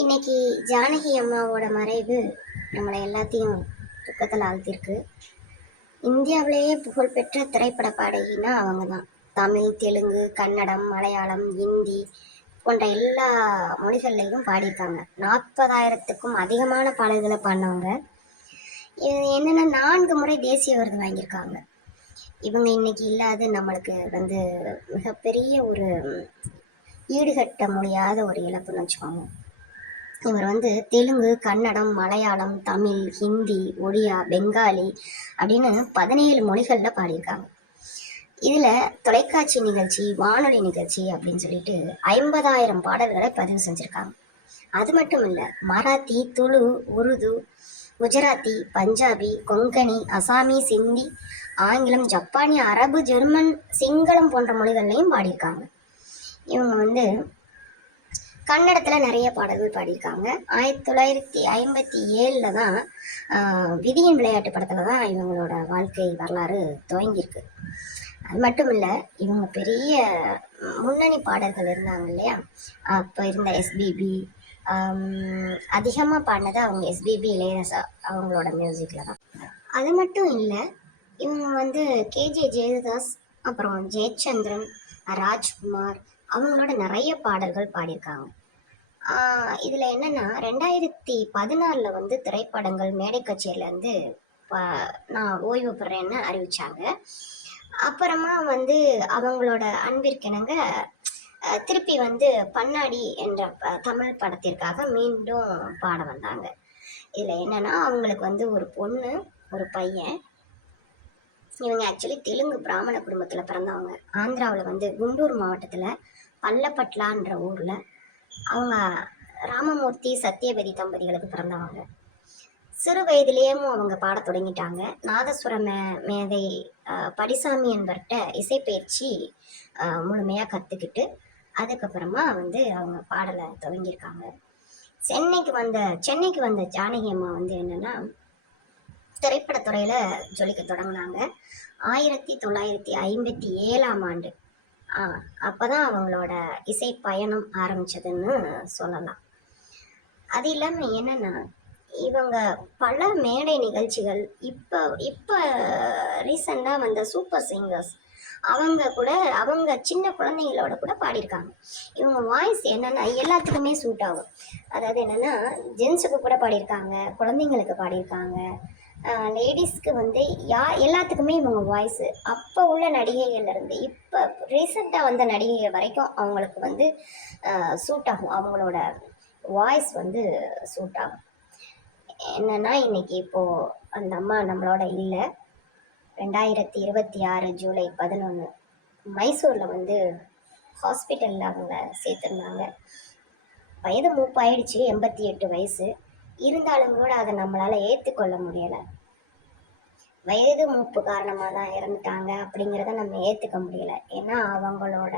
இன்னைக்கு ஜானகி அம்மாவோட மறைவு நம்மளை எல்லாத்தையும் துக்கத்தில் ஆழ்த்திருக்கு. இந்தியாவிலேயே புகழ்பெற்ற திரைப்பட பாடகினா அவங்க தான். தமிழ், தெலுங்கு, கன்னடம், மலையாளம், ஹிந்தி போன்ற எல்லா மொழிகள்லையும் பாடியிருக்காங்க. 40,000த்துக்கும் அதிகமான பாடல்களை பாடினவங்க. என்னன்னா 4 முறை தேசிய விருது வாங்கியிருக்காங்க. இவங்க இன்னைக்கு இல்லாது நம்மளுக்கு மிகப்பெரிய ஒரு ஈடுகட்ட முடியாத ஒரு இழப்புன்னு வச்சுக்கோங்க. இவர் தெலுங்கு, கன்னடம், மலையாளம், தமிழ், ஹிந்தி, ஒடியா, பெங்காலி அப்படின்னு 17 மொழிகளில் பாடியிருக்காங்க. இதில் தொலைக்காட்சி நிகழ்ச்சி, வானொலி நிகழ்ச்சி அப்படின்னு சொல்லிட்டு 50,000 பாடல்களை பதிவு செஞ்சுருக்காங்க. அது மட்டும் இல்லை, மராத்தி, துளு, உருது, குஜராத்தி, பஞ்சாபி, கொங்கணி, அசாமீஸ், ஹிந்தி, ஆங்கிலம், ஜப்பானிய, அரபு, ஜெர்மன், சிங்களம் போன்ற மொழிகள்லையும் பாடியிருக்காங்க. இவங்க கன்னடத்தில் நிறைய பாடல்கள் பாடியிருக்காங்க. 1957 தான் விதியின் விளையாட்டு படத்தில் தான் இவங்களோட வாழ்க்கை வரலாறு துவங்கியிருக்கு. அது மட்டும் இல்லை, இவங்க பெரிய முன்னணி பாடல்கள் இருந்தாங்க இல்லையா. அப்போ இருந்த எஸ்பிபி அதிகமாக பாடினது அவங்க எஸ்பிபி, இளையராஜா அவங்களோட மியூசிக்கில் தான். அது மட்டும் இல்லை, இவங்க கேஜே ஜெயசுதாஸ், அப்புறம் ஜெயச்சந்திரன், ராஜ்குமார் அவங்களோட நிறைய பாடல்கள் பாடியிருக்காங்க. இதில் என்னென்னா 2016 திரைப்படங்கள் மேடை கச்சேரியிலேருந்து நான் ஓய்வு பெறேன்னு அறிவித்தாங்க. அப்புறமா அவங்களோட அன்பிற்கிணங்க திருப்பி பண்ணாடி என்ற தமிழ் படத்திற்காக மீண்டும் பாட வந்தாங்க. இதில் என்னென்னா அவங்களுக்கு ஒரு பொண்ணு, ஒரு பையன். இவங்க ஆக்சுவலி தெலுங்கு பிராமண குடும்பத்தில் பிறந்தவங்க. ஆந்திராவில் குண்டூர் மாவட்டத்தில் பல்லப்பட்லான்ற ஊரில் அவங்க ராமமூர்த்தி, சத்யவதி தம்பதிகளுக்கு பிறந்தவங்க. சிறு வயதிலேயும் அவங்க பாட தொடங்கிட்டாங்க. நாதஸ்வர மேதை படிசாமி என்பர்கிட்ட இசைப்பயிற்சி முழுமையாக கற்றுக்கிட்டு அதுக்கப்புறமா அவங்க பாடலை துவங்கியிருக்காங்க. சென்னைக்கு வந்த ஜானகி அம்மா என்னென்னா திரைப்படத்துறையில் ஜொலிக்க தொடங்கினாங்க. 1957 ஆண்டு அப்போதான் அவங்களோட இசை பயணம் ஆரம்பிச்சதுன்னு சொல்லலாம். அது இல்லாமல் என்னென்னா இவங்க பல மேடை நிகழ்ச்சிகள், இப்போ ரீசெண்டாக வந்த சூப்பர் சிங்கர்ஸ் அவங்க சின்ன குழந்தைங்களோட கூட பாடியிருக்காங்க. இவங்க வாய்ஸ் என்னென்னா எல்லாத்துக்குமே சூட் ஆகும். அதாவது என்னென்னா ஜென்ஸுக்கு கூட பாடியிருக்காங்க, குழந்தைங்களுக்கு பாடியிருக்காங்க, லேடிஸ்க்கு எல்லாத்துக்குமே இவங்க வாய்ஸு அப்போ உள்ள நடிகைகள்லேருந்து இப்போ ரீசெண்டாக வந்த நடிகைகள் வரைக்கும் அவங்களுக்கு சூட் ஆகும். அவங்களோட வாய்ஸ் சூட் ஆகும். என்னென்னா இன்னைக்கு இப்போது அந்த அம்மா நம்மளோட இல்லை. 2026 ஜூலை 11 மைசூரில் ஹாஸ்பிட்டலில் அவங்க சேர்த்துருந்தாங்க. வயது மூப்பாயிடுச்சு, 88 வயசு. இருந்தாலும் கூட அதை நம்மளால் ஏற்றுக்கொள்ள முடியலை. வயது மூப்பு காரணமாக தான் இறந்துட்டாங்க அப்படிங்கிறத நம்ம ஏற்றுக்க முடியலை. ஏன்னா அவங்களோட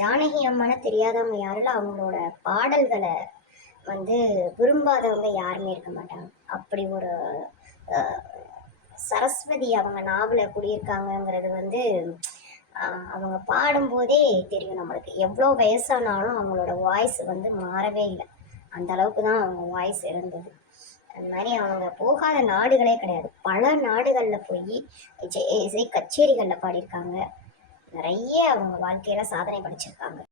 ஜானகி அம்மான தெரியாதவங்க யாரும் அவங்களோட பாடல்களை விரும்பாதவங்க யாருமே இருக்க மாட்டாங்க. அப்படி ஒரு சரஸ்வதி அவங்க நாவல குடியிருக்காங்கங்கிறது அவங்க பாடும்போதே தெரியும் நம்மளுக்கு. எவ்வளோ வயசானாலும் அவங்களோட வாய்ஸ் மாறவே இல்லை. அந்த அளவுக்கு தான் அவங்க வாய்ஸ் இருந்தது. அந்த மாதிரி அவங்க போகாத நாடுகளே கிடையாது. பல நாடுகளில் போய் இசை கச்சேரிகளில் பாடியிருக்காங்க. நிறைய அவங்க வாழ்க்கையில் சாதனை படைச்சிருக்காங்க.